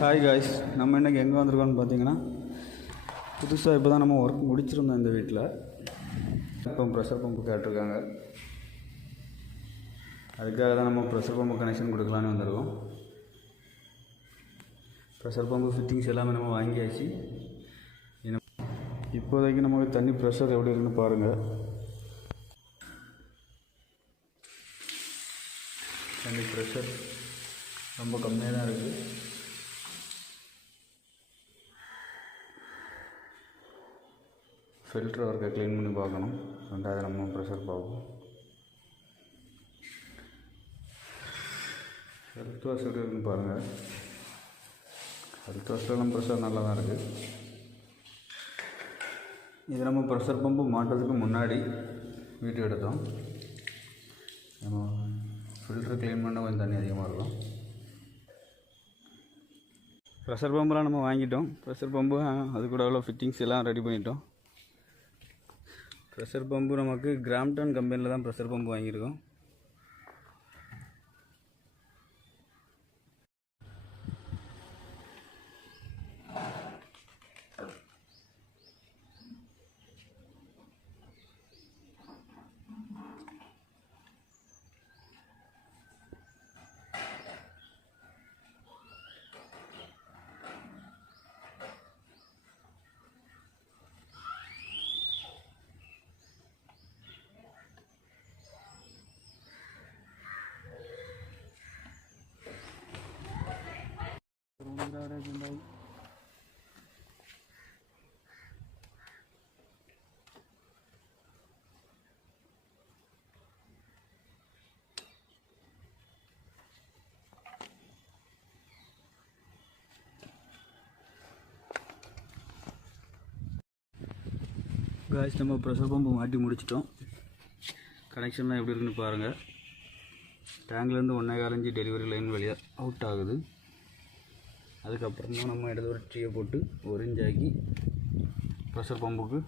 Hi guys, நம்ம இன்றைக்கி எங்கே வந்திருக்கோம்னு பார்த்தீங்கன்னா, புதுசாக இப்போ தான் நம்ம ஒர்க் முடிச்சிருந்தோம் இந்த வீட்டில். இப்போ ப்ரெஷர் பம்பு கேட்டிருக்காங்க. அதுக்காக தான் நம்ம ப்ரெஷர் பம்பு கனெக்ஷன் கொடுக்கலான்னு வந்திருக்கோம். ப்ரெஷர் பம்பு ஃபிட்டிங்ஸ் எல்லாமே நம்ம வாங்கியாச்சு. இப்போதைக்கு நமக்கு தண்ணி ப்ரெஷர் எப்படி இருக்குன்னு பாருங்கள். தண்ணி ப்ரெஷர் ரொம்ப கம்மியாக தான் இருக்குது. ஃபில்ட்ரு ஒர்க்கை க்ளீன் பண்ணி பார்க்கணும். ரெண்டாவது நம்ம ப்ரெஷர் பார்ப்போம். ஹெல்த் வாஷ் எப்படி இருக்குன்னு பாருங்கள். ஹெல்த் வாஷ்லாம் ப்ரெஷர் நல்லா தான் இருக்குது. இது நம்ம ப்ரெஷர் பம்பு மாட்டுறதுக்கு முன்னாடி வீடியோ எடுத்தோம். நம்ம ஃபில்ட்ரு க்ளீன் பண்ண கொஞ்சம் தண்ணி அதிகமாக இருக்கும். ப்ரெஷர் பம்பெலாம் நம்ம வாங்கிட்டோம். ப்ரெஷர் பம்பு அது கூட உள்ள ஃபிட்டிங்ஸ் எல்லாம் ரெடி பண்ணிட்டோம். ப்ரெஷர் பம்பு நமக்கு கிராம்டன் கம்பெனியில் தான் ப்ரெஷர் பம்பு வாங்கியிருக்கோம். காய்ஸ், நம்ம ப்ரெஷர் பம்பு மாட்டி முடிச்சிட்டோம். கனெக்ஷன்லாம் எப்படி இருக்குன்னு பாருங்கள். டேங்க்லேருந்து 1.25 இன்ச் டெலிவரி லைன் வழியாக அவுட் ஆகுது. அதுக்கப்புறம் தான் நம்ம இடது ஒரு டீயை போட்டு 1 இன்ச் ஆக்கி ப்ரெஷர் பம்புக்கு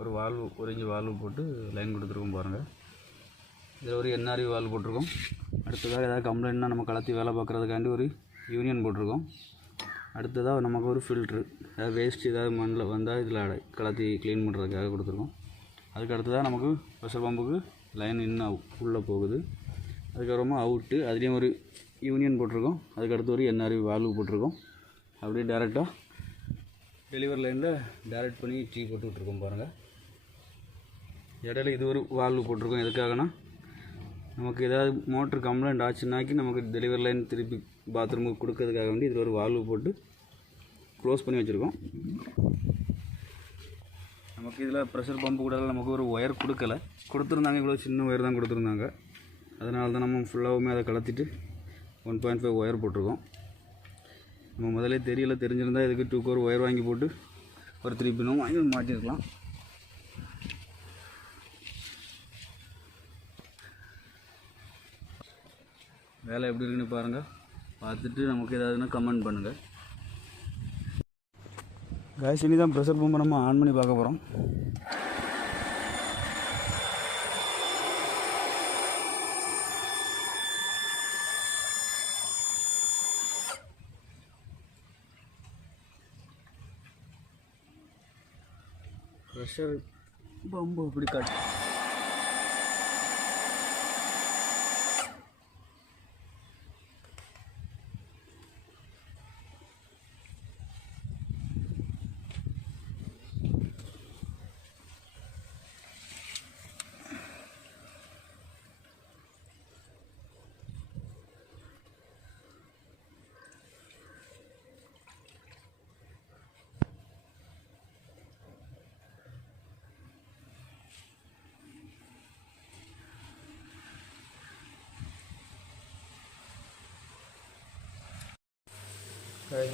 ஒரு வால்வு 1 இன்ச் வால்வு போட்டு லைன் கொடுத்துருக்கோம் பாருங்கள். இதில் ஒரு என்ஆர்வி வால்வு போட்டிருக்கோம். அடுத்ததாக ஏதாவது கம்ப்ளைண்ட்னா நம்ம கலத்தி வேலை பார்க்குறதுக்காண்டி ஒரு யூனியன் போட்டிருக்கோம். அடுத்ததாக நமக்கு ஒரு ஃபில்ட்ரு, ஏதாவது வேஸ்ட் ஏதாவது மண்ணில் வந்தால் இதில் கலத்தி க்ளீன் பண்ணுறதுக்காக கொடுத்துருக்கோம். அதுக்கு அடுத்ததாக நமக்கு ப்ரெஷர் பம்புக்கு லைன் இன்னும் உள்ளே போகுது. அதுக்கப்புறமா அவுட்டு, அதுலேயும் ஒரு யூனியன் போட்டிருக்கோம். அதுக்கடுத்து ஒரு என்ஆர்வி வால்வு போட்டிருக்கோம். அப்படியே டேரெக்டாக டெலிவரி லைனில் டேரெக்ட் பண்ணி டீ போட்டு விட்ருக்கோம் பாருங்கள். இடையில இது ஒரு வால்வு போட்டிருக்கோம். எதுக்காகனா நமக்கு ஏதாவது மோட்ரு கம்ப்ளைண்ட் ஆச்சுன்னாக்கி நமக்கு டெலிவரி லைன் திருப்பி பாத்ரூமுக்கு கொடுக்கறதுக்காக வேண்டி இதில் ஒரு வால்வு போட்டு க்ளோஸ் பண்ணி வச்சுருக்கோம். நமக்கு இதில் ப்ரெஷர் பம்பு கூட நமக்கு ஒரு ஒயர் கொடுத்துருந்தாங்க. இவ்வளோ சின்ன ஒயர் தான் கொடுத்துருந்தாங்க. அதனால தான் நம்ம ஃபுல்லாகவுமே அதை கலத்திட்டு 1.5 ஒயர் போட்டிருக்கோம். நம்ம முதலே தெரிஞ்சிருந்தால் இதுக்கு 2 கோர் ஒயர் வாங்கி போட்டு ஒரு 3 பின்னும் வாங்கி மாட்டியிருக்கலாம். வேலை எப்படி இருக்குன்னு பாருங்கள். பார்த்துட்டு நமக்கு ஏதாவதுன்னா கமெண்ட் பண்ணுங்கள். காய்ஸ், இனி தான் ப்ரெஷர் பம்பை நம்ம ஆன் பண்ணி பார்க்க போகிறோம். ப்ரெஷர் பம்பு அப்படி காட்டு.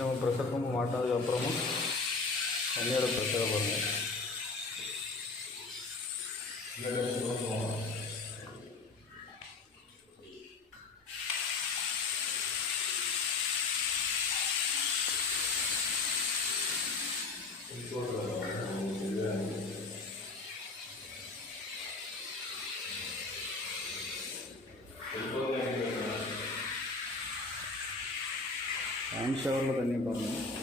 நம்ம ப்ரெஷர் பம்பு மாட்டினதுக்கு அப்புறமா தண்ணியோட ப்ரெஷரை பாருங்கள். ஷவரில் தண்ணியை பாருங்கள்.